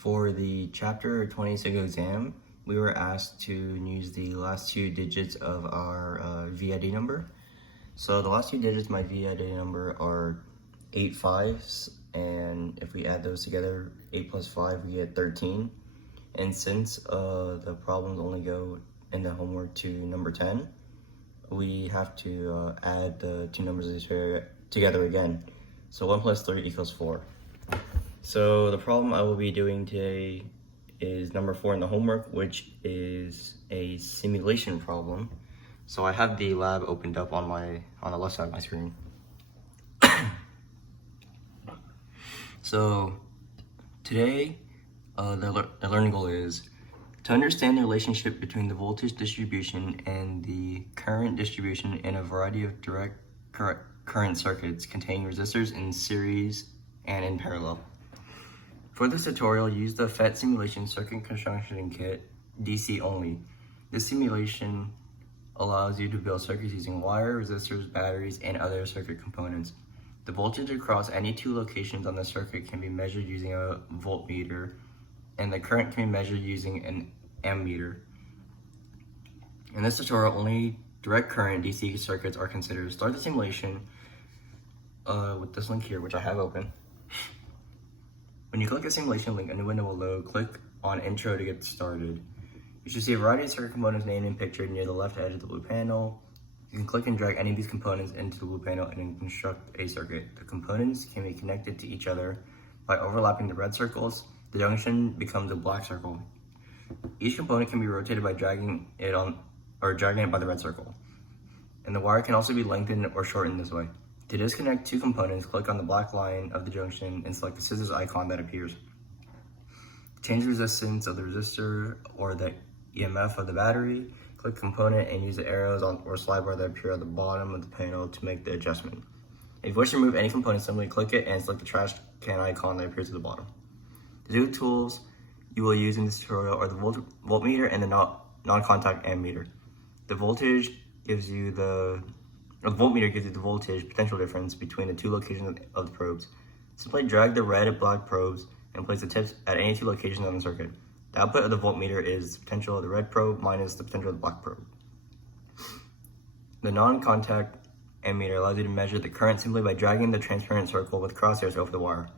For the Chapter 26 exam, we were asked to use the last two digits of our VID number. So the last two digits of my VID number are 8 5s, and if we add those together, 8 plus 5, we get 13. And since the problems only go in the homework to number 10, we have to add the two numbers together again. So 1 plus 3 equals 4. So the problem I will be doing today is number 4 in the homework, which is a simulation problem. So I have the lab opened up on the left side of my screen. So today, the learning goal is to understand the relationship between the voltage distribution and the current distribution in a variety of direct current circuits containing resistors in series and in parallel. For this tutorial, use the PhET Simulation Circuit Construction Kit, DC only. This simulation allows you to build circuits using wire, resistors, batteries, and other circuit components. The voltage across any two locations on the circuit can be measured using a voltmeter, and the current can be measured using an ammeter. In this tutorial, only direct current DC circuits are considered. Start the simulation with this link here, which I have open. When you click the simulation link, a new window will load. Click on Intro to get started. You should see a variety of circuit components named and pictured near the left edge of the blue panel. You can click and drag any of these components into the blue panel and construct a circuit. The components can be connected to each other by overlapping the red circles. The junction becomes a black circle. Each component can be rotated by dragging it by the red circle. And the wire can also be lengthened or shortened this way. To disconnect two components, click on the black line of the junction and select the scissors icon that appears. Change the resistance of the resistor or the EMF of the battery. Click component and use the arrows or slide bar that appear at the bottom of the panel to make the adjustment. If you wish to remove any component, simply click it and select the trash can icon that appears at the bottom. The two tools you will use in this tutorial are the voltmeter and the non-contact ammeter. The voltmeter gives you the voltage potential difference between the two locations of the probes. Simply drag the red and black probes and place the tips at any two locations on the circuit. The output of the voltmeter is the potential of the red probe minus the potential of the black probe. The non-contact ammeter allows you to measure the current simply by dragging the transparent circle with crosshairs over the wire.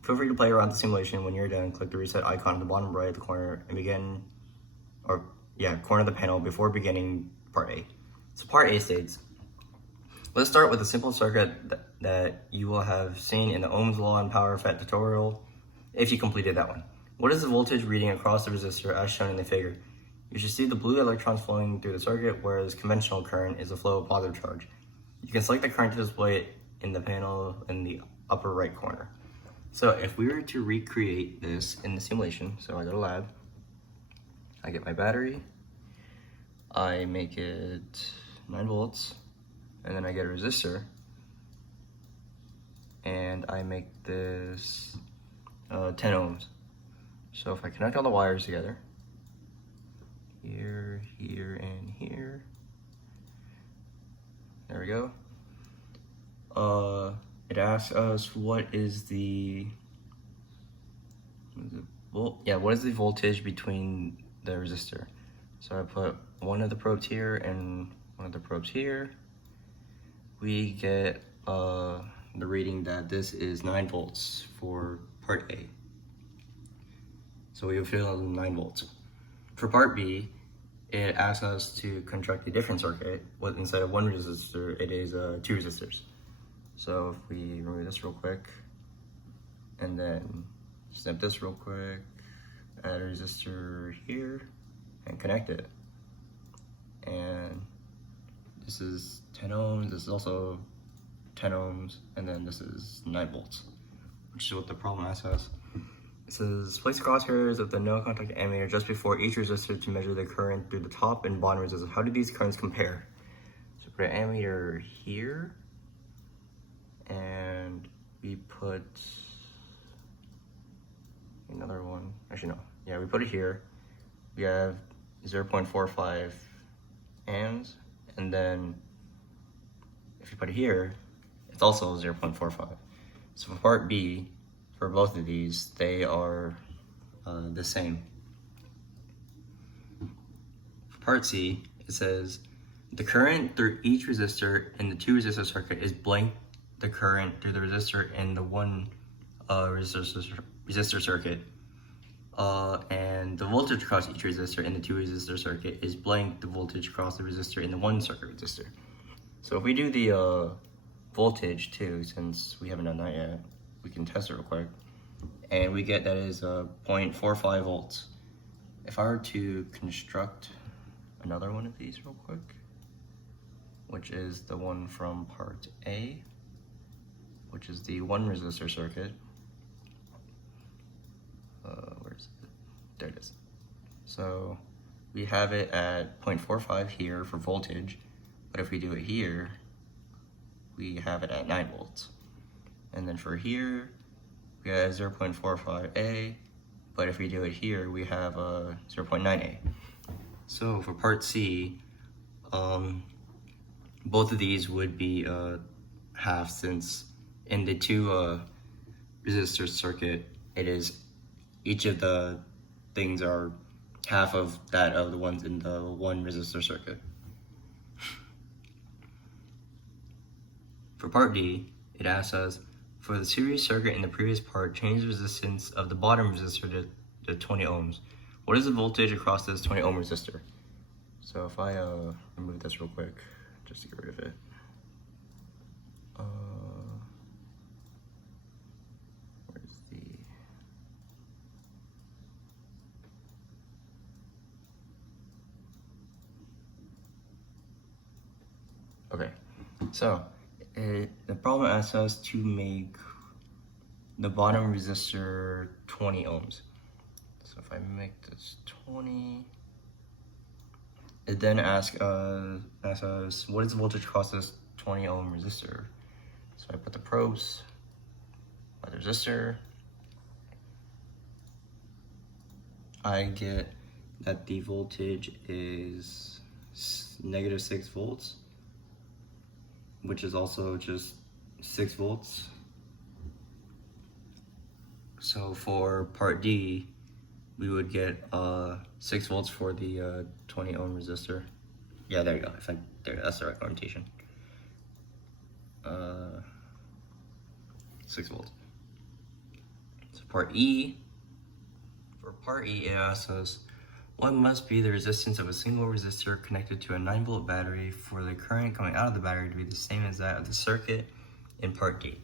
Feel free to play around the simulation. When you're done, click the reset icon at the bottom right of the corner and corner of the panel before beginning part A. So part A states, let's start with a simple circuit that you will have seen in the Ohm's Law and Power PhET tutorial if you completed that one. What is the voltage reading across the resistor as shown in the figure? You should see the blue electrons flowing through the circuit, whereas conventional current is a flow of positive charge. You can select the current to display it in the panel in the upper right corner. So if we were to recreate this in the simulation, so I go to lab, I get my battery, I make it 9 volts, and then I get a resistor, and I make this 10 ohms. So if I connect all the wires together, here, here, and here, there we go. It asks us what is the voltage between the resistor. So I put one of the probes here and one of the probes here. We get the reading that this is 9 volts for part A. So we will fill in 9 volts. For part B, it asks us to construct a different circuit. Instead of one resistor, it is 2 resistors. So if we remove this real quick, and then snip this real quick, add a resistor here, and connect it. And this is 10 ohms, this is also 10 ohms, and then this is 9 volts, which is what the problem asks us. It says, place crosshairs of the no-contact ammeter just before each resistor to measure the current through the top and bottom resistors. How do these currents compare? So put an ammeter here, and we put another one, actually no, yeah, we put it here. We have 0.45 amps, and then if you put it here, it's also 0.45. So for part B, for both of these, they are the same. For part C, it says the current through each resistor in the 2 resistor circuit is blank the current through the resistor in the 1 resistor circuit. And the voltage across each resistor in the 2 resistor circuit is blank the voltage across the resistor in the 1 circuit resistor. So if we do the voltage too, since we haven't done that yet, we can test it real quick. And we get that is 0.45 volts. If I were to construct another one of these real quick, which is the one from part A, which is the 1 resistor circuit. Where is it? There it is. So we have it at 0.45 here for voltage, but if we do it here, we have it at 9 volts. And then for here, we have 0.45A, but if we do it here, we have 0.9A. So for part C, both of these would be half, since in the 2 resistor circuit, it is each of the things are half of that of the ones in the 1 resistor circuit. For part D, it asks us, for the series circuit in the previous part, change the resistance of the bottom resistor to 20 ohms. What is the voltage across this 20 ohm resistor? So if I remove this real quick, just to get rid of it. Where's the... Okay, so the problem asks us to make the bottom resistor 20 ohms. So if I make this 20, it then asks us, what is the voltage across this 20 ohm resistor? So I put the probes by the resistor. I get that the voltage is -6 volts, which is also just 6 volts. So for part D, we would get 6 volts for the 20 ohm resistor. Yeah, there you go. That's the right orientation. 6 volts. So for part E, it asks us, what must be the resistance of a single resistor connected to a 9-volt battery for the current coming out of the battery to be the same as that of the circuit in part D?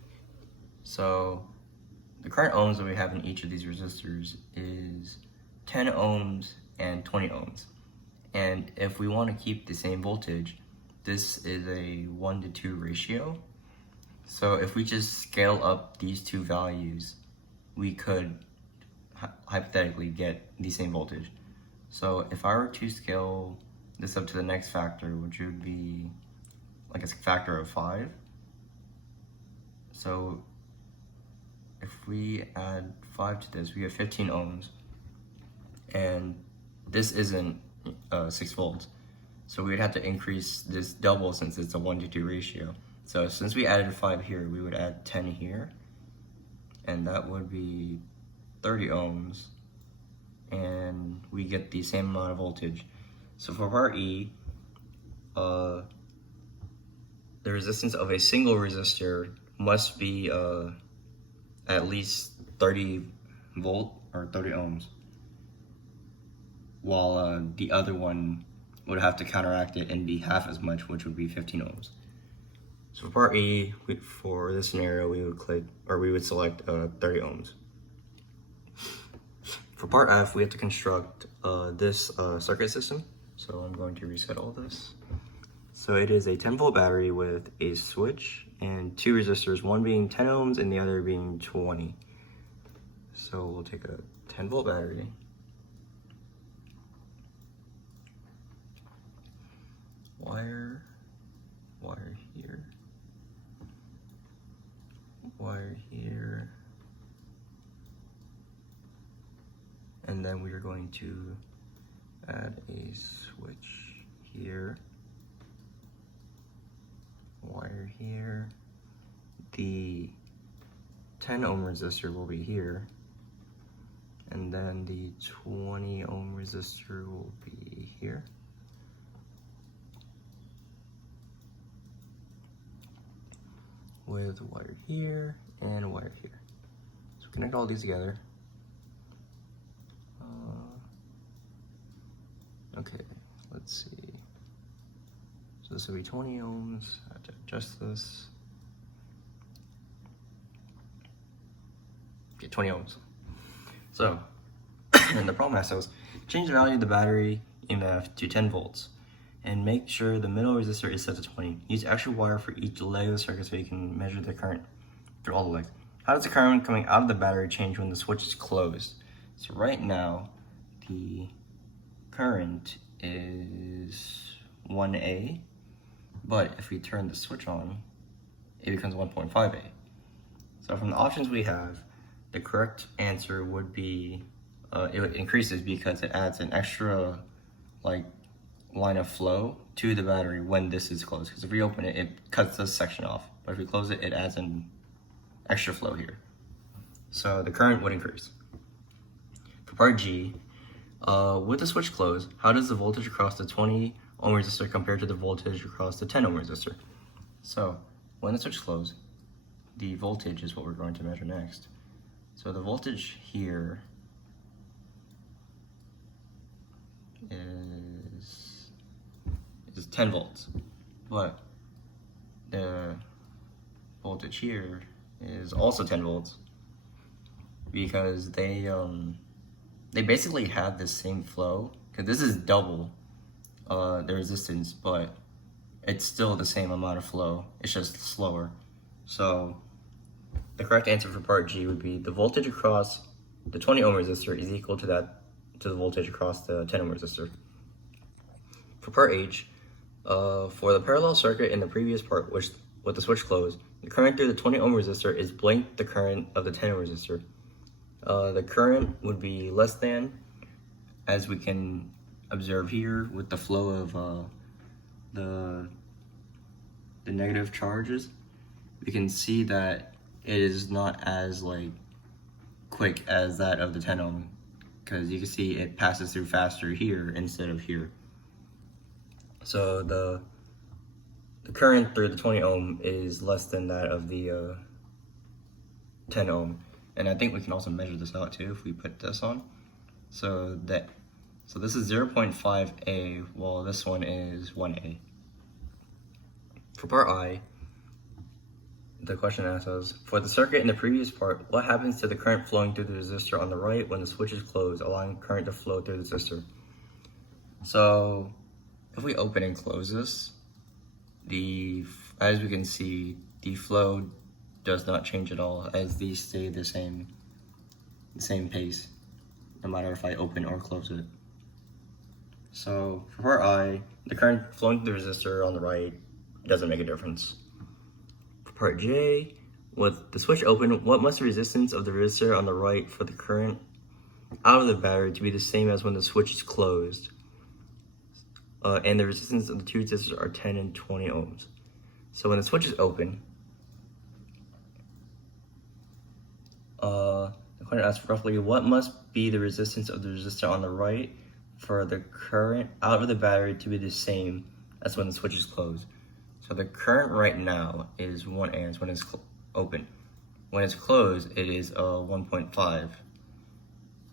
So the current ohms that we have in each of these resistors is 10 ohms and 20 ohms. And if we want to keep the same voltage, this is a 1:2 ratio. So if we just scale up these 2 values, we could hypothetically get the same voltage. So if I were to scale this up to the next factor, which would be like a factor of 5. So if we add 5 to this, we get 15 ohms. And this isn't 6 volts. So we would have to increase this double since it's a 1:2 ratio. So since we added 5 here, we would add 10 here. And that would be 30 ohms. And we get the same amount of voltage. So for part E, the resistance of a single resistor must be at least 30 volt or 30 ohms, while the other one would have to counteract it and be half as much, which would be 15 ohms. So for part E, for this scenario, we would select 30 ohms. For part F, we have to construct this circuit system. So I'm going to reset all this. So it is a 10-volt battery with a switch and 2 resistors, one being 10 ohms and the other being 20. So we'll take a 10-volt battery. Wire here, wire here, and then we are going to add a switch here, wire here, the 10 ohm resistor will be here, and then the 20 ohm resistor will be here. With a wire here and a wire here. So connect all these together. Okay, let's see. So this will be 20 ohms. I have to adjust this. Okay, 20 ohms. So, and the problem asks us, change the value of the battery EMF to 10 volts and make sure the middle resistor is set to 20. Use extra wire for each leg of the circuit so you can measure the current through all the legs. How does the current coming out of the battery change when the switch is closed? So right now, the current is 1A, but if we turn the switch on, it becomes 1.5A. So from the options we have, the correct answer would be, it increases because it adds an extra line of flow to the battery when this is closed. Because if we open it, it cuts this section off. But if we close it, it adds an extra flow here. So the current would increase. For part G, with the switch closed, how does the voltage across the 20 ohm resistor compare to the voltage across the 10 ohm resistor? So when the switch is closed, the voltage is what we're going to measure next. So the voltage here is 10 volts, but the voltage here is also 10 volts because they basically have the same flow, because this is double the resistance, but it's still the same amount of flow, it's just slower. So the correct answer for part G would be the voltage across the 20 ohm resistor is equal to the voltage across the 10 ohm resistor. For part H, for the parallel circuit in the previous part, with the switch closed, the current through the 20 ohm resistor is blank the current of the 10 ohm resistor. The current would be less than, as we can observe here with the flow of the negative charges. We can see that it is not as quick as that of the 10 ohm, because you can see it passes through faster here instead of here. So the current through the 20 ohm is less than that of the 10 ohm. And I think we can also measure this out too if we put this on. So this is 0.5A, while this one is 1A. For part I, the question asks us, for the circuit in the previous part, what happens to the current flowing through the resistor on the right when the switch is closed, allowing current to flow through the resistor? So if we open and close this, as we can see, the flow does not change at all, as these stay the same pace, no matter if I open or close it. So for part I, the current flowing through the resistor on the right doesn't make a difference. For part J, with the switch open, what must the resistance of the resistor on the right for the current out of the battery to be the same as when the switch is closed? And the resistance of the two resistors are 10 and 20 ohms. So when the switch is open, the question asks roughly what must be the resistance of the resistor on the right for the current out of the battery to be the same as when the switch is closed. So the current right now is 1 amp when it's open. When it's closed, it is 1.5.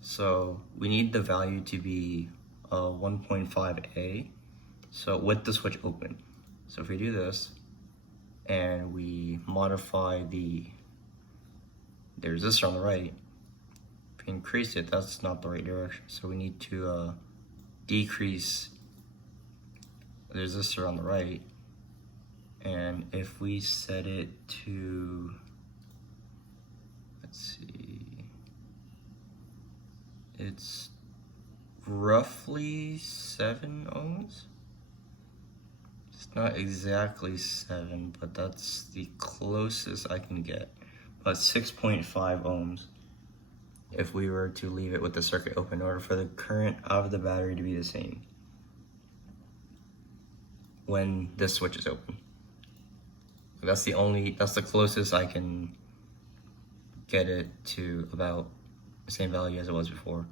So we need the value to be 1.5A. So with the switch open. So if we do this and we modify the resistor on the right, if we increase it, that's not the right direction. So we need to decrease the resistor on the right. And if we set it to, let's see, it's roughly 7 ohms. It's not exactly 7, but that's the closest I can get. But 6.5 ohms if we were to leave it with the circuit open in order for the current out of the battery to be the same when this switch is open. That's the closest I can get it to about the same value as it was before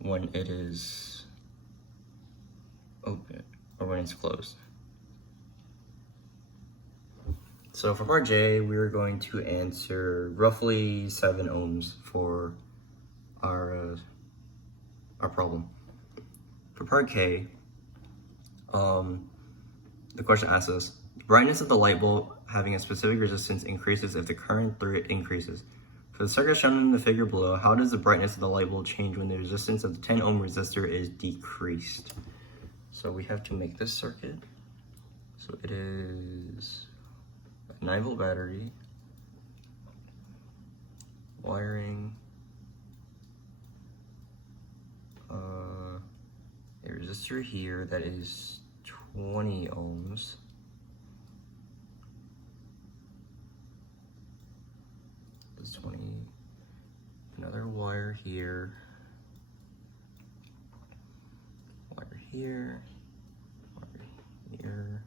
when it is open or when it's closed. So for part J, we are going to answer roughly 7 ohms for our problem. For part K, the question asks us, the brightness of the light bulb having a specific resistance increases if the current through it increases. For the circuit shown in the figure below, how does the brightness of the light bulb change when the resistance of the 10 ohm resistor is decreased? So we have to make this circuit. So it is a 9-volt battery, wiring, a resistor here that is 20 ohms. That's 20. Another wire here. Wire here. Wire here.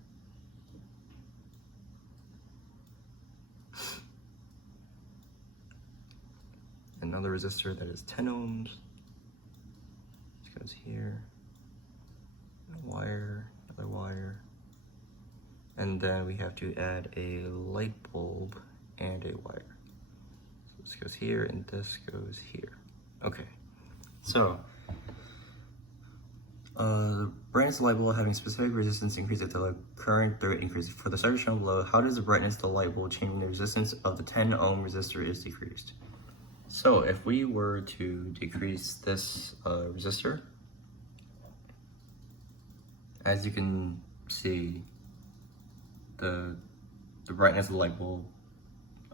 Another resistor that is 10 ohms. This goes here. A wire, another wire. And then we have to add a light bulb and a wire. So this goes here and this goes here. Okay, so the brightness of the light bulb having specific resistance increases if the current through it increases. For the circuit shown below, how does the brightness of the light bulb change when the resistance of the 10 ohm resistor is decreased? So if we were to decrease this resistor, as you can see, the brightness of the light bulb,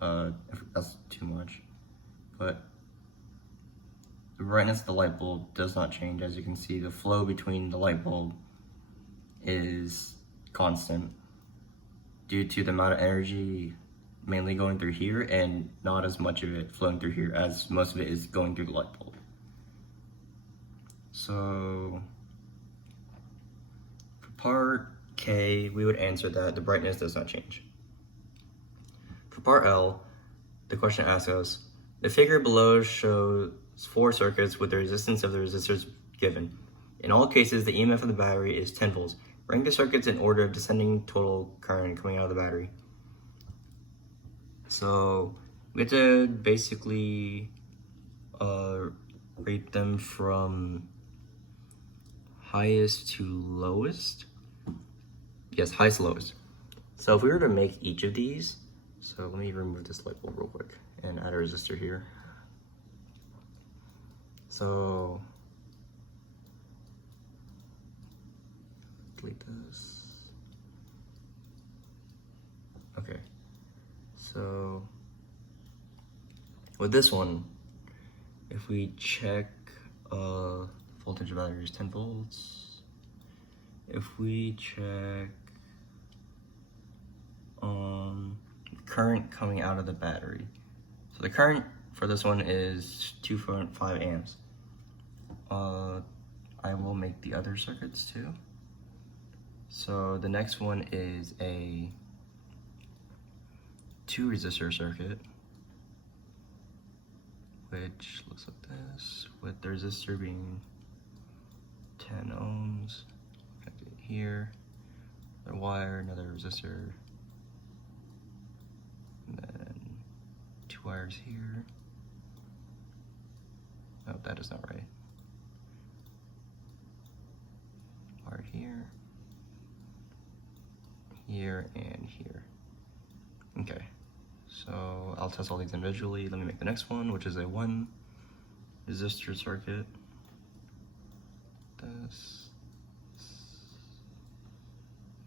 if that's too much, but the brightness of the light bulb does not change. As you can see, the flow between the light bulb is constant due to the amount of energy mainly going through here and not as much of it flowing through here as most of it is going through the light bulb. So for part K, we would answer that the brightness does not change. For part L, the question asks us, the figure below shows 4 circuits with the resistance of the resistors given. In all cases, the EMF of the battery is 10 volts. Rank the circuits in order of descending total current coming out of the battery. So we have to basically rate them from highest to lowest. Yes, highest to lowest. So if we were to make each of these, so let me remove this light bulb real quick and add a resistor here. So delete this. Okay. So with this one, if we check voltage of battery is 10 volts. If we check current coming out of the battery. So the current for this one is 2.5 amps. I will make the other circuits too. So the next one is a 2 resistor circuit, which looks like this, with the resistor being 10 ohms. Connect it here, another wire, another resistor, and then 2 wires here. Oh, that is not right. Wire here, here, and here. Okay, so I'll test all these individually. Let me make the next one, which is a 1 resistor circuit. This,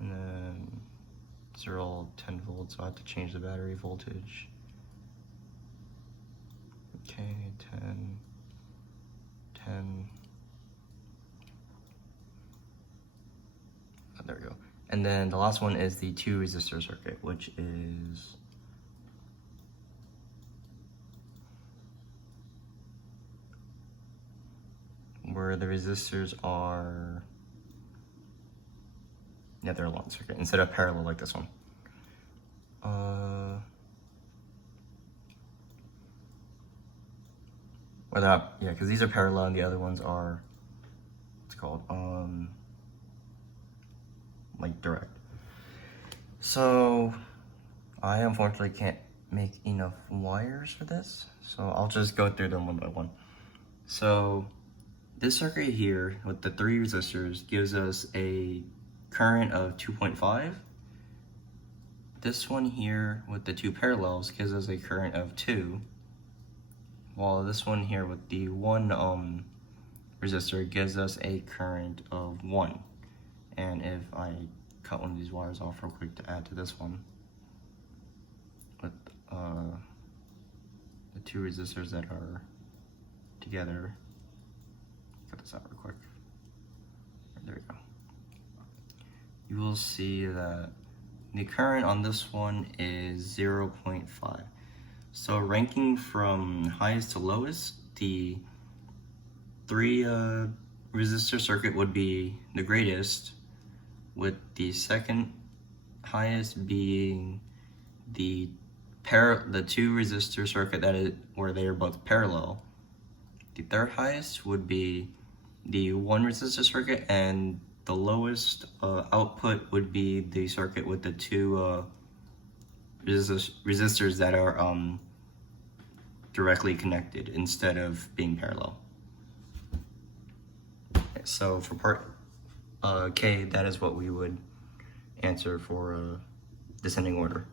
and then these are all 10 volts, so I have to change the battery voltage. Okay, 10, 10. Oh, there we go. And then the last one is the 2 resistor circuit, which is where the resistors are, yeah, they're a long circuit instead of parallel like this one. without, yeah, because these are parallel and the other ones are, what's it called, like direct. So I unfortunately can't make enough wires for this, so I'll just go through them one by one. So this circuit here with the 3 resistors gives us a current of 2.5. This one here with the 2 parallels gives us a current of 2, while this one here with the 1 resistor gives us a current of 1. And if I cut one of these wires off real quick to add to this one with the 2 resistors that are together, cut this out real quick. There we go. You will see that the current on this one is 0.5. So ranking from highest to lowest, the 3 resistor circuit would be the greatest, with the second highest being the 2 resistor circuit where they are both parallel. The third highest would be the 1 resistor circuit, and the lowest output would be the circuit with the 2 resistors that are directly connected instead of being parallel. So for part K, that is what we would answer for descending order.